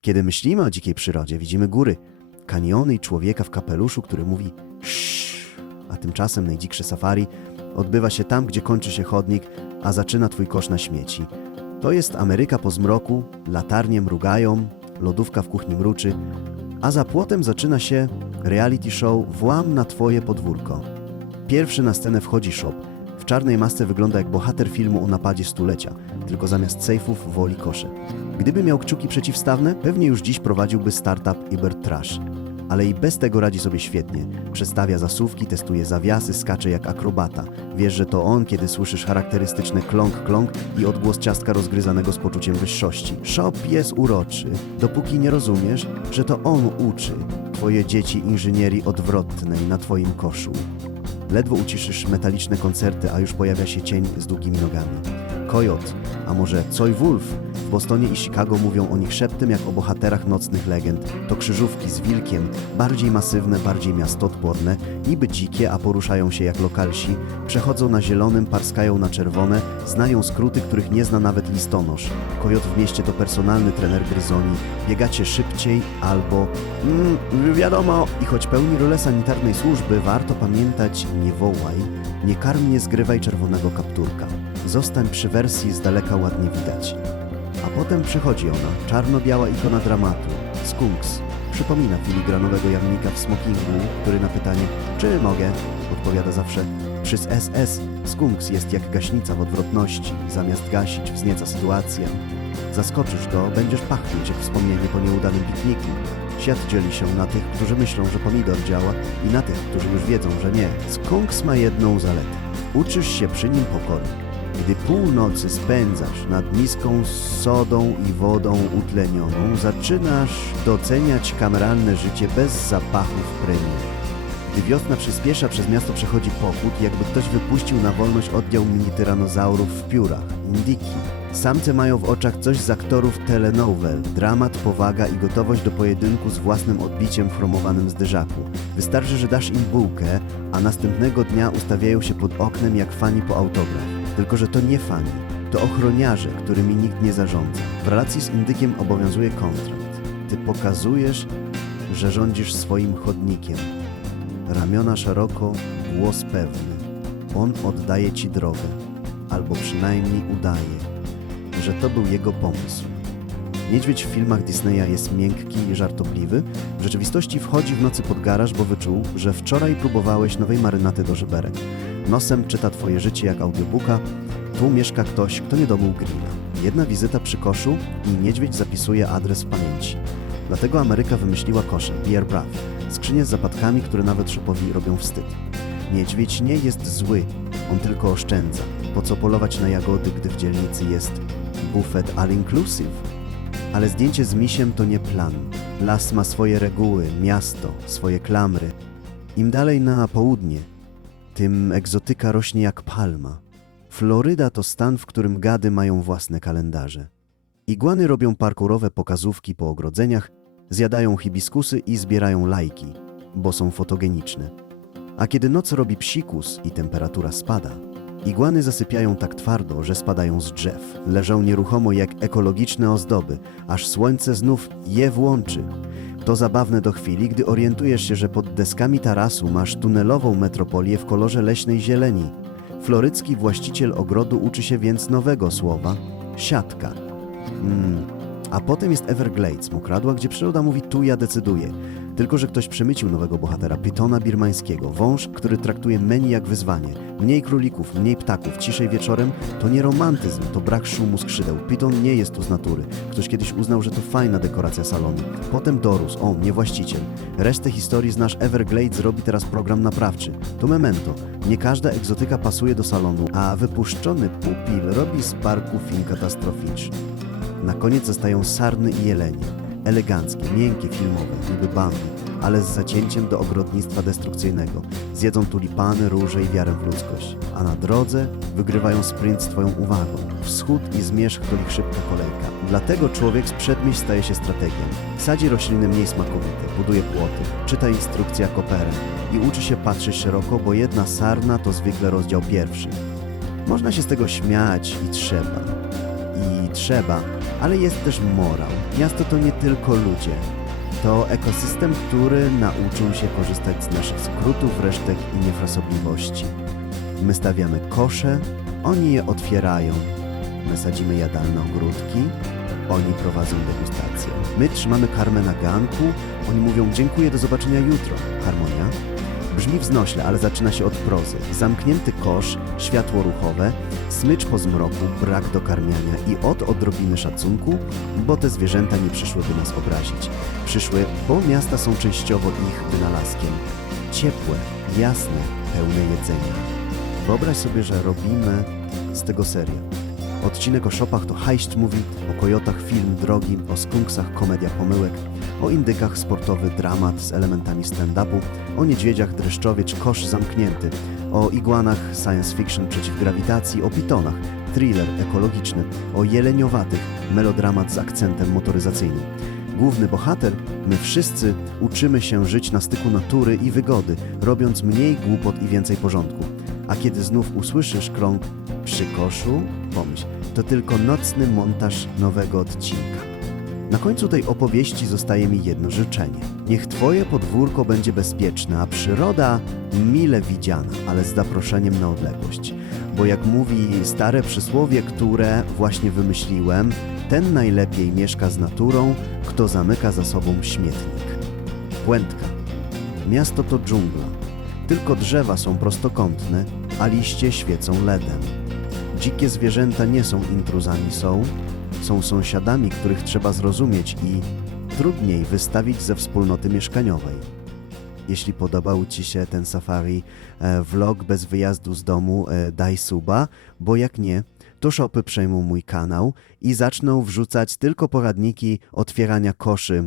Kiedy myślimy o dzikiej przyrodzie, widzimy góry, kaniony i człowieka w kapeluszu, który mówi "Sz", a tymczasem najdziksze safari odbywa się tam, gdzie kończy się chodnik, a zaczyna twój kosz na śmieci. To jest Ameryka po zmroku, latarnie mrugają, lodówka w kuchni mruczy, a za płotem zaczyna się reality show Włam na twoje podwórko. Pierwszy na scenę wchodzi Shop. W czarnej masce wygląda jak bohater filmu o napadzie stulecia, tylko zamiast sejfów woli kosze. Gdyby miał kciuki przeciwstawne, pewnie już dziś prowadziłby startup Uber Trash. Ale i bez tego radzi sobie świetnie. Przestawia zasuwki, testuje zawiasy, skacze jak akrobata. Wiesz, że to on, kiedy słyszysz charakterystyczne kląk, kląk i odgłos ciastka rozgryzanego z poczuciem wyższości. Shop jest uroczy, dopóki nie rozumiesz, że to on uczy twoje dzieci inżynierii odwrotnej na twoim koszu. Ledwo uciszysz metaliczne koncerty, a już pojawia się cień z długimi nogami. Kojot, a może Coy Wolf? W Bostonie i Chicago mówią o nich szeptem jak o bohaterach nocnych legend. To krzyżówki z wilkiem, bardziej masywne, bardziej miastotporne, niby dzikie, a poruszają się jak lokalsi, przechodzą na zielonym, parskają na czerwone, znają skróty, których nie zna nawet listonosz. Kojot w mieście to personalny trener gryzoni. Biegacie szybciej albo... Mm, wiadomo, i choć pełni rolę sanitarnej służby, warto pamiętać, nie wołaj, nie karm, nie zgrywaj czerwonego kapturka. Zostań przy wersji z daleka ładnie widać. A potem przychodzi ona, czarno-biała ikona dramatu, Skunks. Przypomina filigranowego jamnika w smokingu, który na pytanie, czy mogę, odpowiada zawsze, przez SS Skunks jest jak gaśnica w odwrotności, zamiast gasić wznieca sytuację. Zaskoczysz go, będziesz pachnieć jak wspomnienie po nieudanym pikniku. Świat dzieli się na tych, którzy myślą, że pomidor działa i na tych, którzy już wiedzą, że nie. Skunks ma jedną zaletę. Uczysz się przy nim pokory. Gdy północy spędzasz nad miską z sodą i wodą utlenioną, zaczynasz doceniać kameralne życie bez zapachów premii. Gdy wiosna przyspiesza, przez miasto przechodzi pochód, jakby ktoś wypuścił na wolność oddział mini-tyranozaurów w piórach, indiki. Samce mają w oczach coś z aktorów telenowel, dramat, powaga i gotowość do pojedynku z własnym odbiciem w chromowanym zderzaku. Wystarczy, że dasz im bułkę, a następnego dnia ustawiają się pod oknem jak fani po autograf. Tylko, że to nie fani, to ochroniarze, którymi nikt nie zarządza. W relacji z indykiem obowiązuje kontrakt. Ty pokazujesz, że rządzisz swoim chodnikiem. Ramiona szeroko, głos pewny. On oddaje ci drogę, albo przynajmniej udaje, że to był jego pomysł. Niedźwiedź w filmach Disneya jest miękki i żartobliwy, w rzeczywistości wchodzi w nocy pod garaż, bo wyczuł, że wczoraj próbowałeś nowej marynaty do żeberek. Nosem czyta twoje życie jak audiobooka, tu mieszka ktoś, kto nie dobył grilla. Jedna wizyta przy koszu i niedźwiedź zapisuje adres w pamięci. Dlatego Ameryka wymyśliła kosze, Beer Brav, skrzynie z zapadkami, które nawet szopowi robią wstyd. Niedźwiedź nie jest zły, on tylko oszczędza. Po co polować na jagody, gdy w dzielnicy jest bufet all-inclusive? Ale zdjęcie z misiem to nie plan. Las ma swoje reguły, miasto, swoje klamry. Im dalej na południe, tym egzotyka rośnie jak palma. Floryda to stan, w którym gady mają własne kalendarze. Iguany robią parkurowe pokazówki po ogrodzeniach, zjadają hibiskusy i zbierają lajki, bo są fotogeniczne. A kiedy noc robi psikus i temperatura spada, iguany zasypiają tak twardo, że spadają z drzew. Leżą nieruchomo jak ekologiczne ozdoby, aż słońce znów je włączy. To zabawne do chwili, gdy orientujesz się, że pod deskami tarasu masz tunelową metropolię w kolorze leśnej zieleni. Florycki właściciel ogrodu uczy się więc nowego słowa siatka. Mm. A potem jest Everglades, mokradła, gdzie przyroda mówi tu ja decyduję. Tylko, że ktoś przemycił nowego bohatera, pitona birmańskiego. Wąż, który traktuje menu jak wyzwanie. Mniej królików, mniej ptaków, ciszej wieczorem to nie romantyzm, to brak szumu skrzydeł. Piton nie jest tu z natury. Ktoś kiedyś uznał, że to fajna dekoracja salonu. Potem dorósł, o, nie właściciel. Resztę historii znasz Everglades robi teraz program naprawczy. To memento. Nie każda egzotyka pasuje do salonu, a wypuszczony pupil robi z parku film katastroficzny. Na koniec zostają sarny i jelenie. Eleganckie, miękkie, filmowe, niby bandy, ale z zacięciem do ogrodnictwa destrukcyjnego. Zjedzą tulipany, róże i wiarę w ludzkość. A na drodze wygrywają sprint z twoją uwagą. Wschód i zmierzch to ich szybka kolejka. Dlatego człowiek z przedmieść staje się strategiem. Sadzi rośliny mniej smakowite, buduje płoty, czyta instrukcje jako i uczy się patrzeć szeroko, bo jedna sarna to zwykle rozdział pierwszy. Można się z tego śmiać i trzeba. Trzeba, ale jest też morał. Miasto to nie tylko ludzie. To ekosystem, który nauczył się korzystać z naszych skrótów, resztek i niefrasobliwości. My stawiamy kosze, oni je otwierają. My sadzimy jadalne ogródki, oni prowadzą degustację. My trzymamy karmę na ganku, oni mówią dziękuję, do zobaczenia jutro. Harmonia? Brzmi wznośle, ale zaczyna się od prozy. Zamknięty kosz, światło ruchowe, smycz po zmroku, brak dokarmiania i od odrobiny szacunku, bo te zwierzęta nie przyszły, by nas obrazić. Przyszły, bo miasta są częściowo ich wynalazkiem. Ciepłe, jasne, pełne jedzenia. Wyobraź sobie, że robimy z tego serial. Odcinek o szopach to Heist Movie, o kojotach film drogi, o skunksach komedia pomyłek, o indykach sportowy dramat z elementami stand-upu, o niedźwiedziach dreszczowiecz kosz zamknięty, o igłanach science fiction przeciw grawitacji, o pitonach thriller ekologiczny, o jeleniowatych melodramat z akcentem motoryzacyjnym. Główny bohater, my wszyscy uczymy się żyć na styku natury i wygody, robiąc mniej głupot i więcej porządku. A kiedy znów usłyszysz krąg przy koszu, pomyśl, to tylko nocny montaż nowego odcinka. Na końcu tej opowieści zostaje mi jedno życzenie. Niech Twoje podwórko będzie bezpieczne, a przyroda mile widziana, ale z zaproszeniem na odległość. Bo jak mówi stare przysłowie, które właśnie wymyśliłem, ten najlepiej mieszka z naturą, kto zamyka za sobą śmietnik. Puentka. Miasto to dżungla. Tylko drzewa są prostokątne, a liście świecą ledem. Dzikie zwierzęta nie są intruzami, są, są sąsiadami, których trzeba zrozumieć i trudniej wystawić ze wspólnoty mieszkaniowej. Jeśli podobał Ci się ten safari e, vlog bez wyjazdu z domu, e, daj suba, bo jak nie, to shopy przejmą mój kanał i zaczną wrzucać tylko poradniki otwierania koszy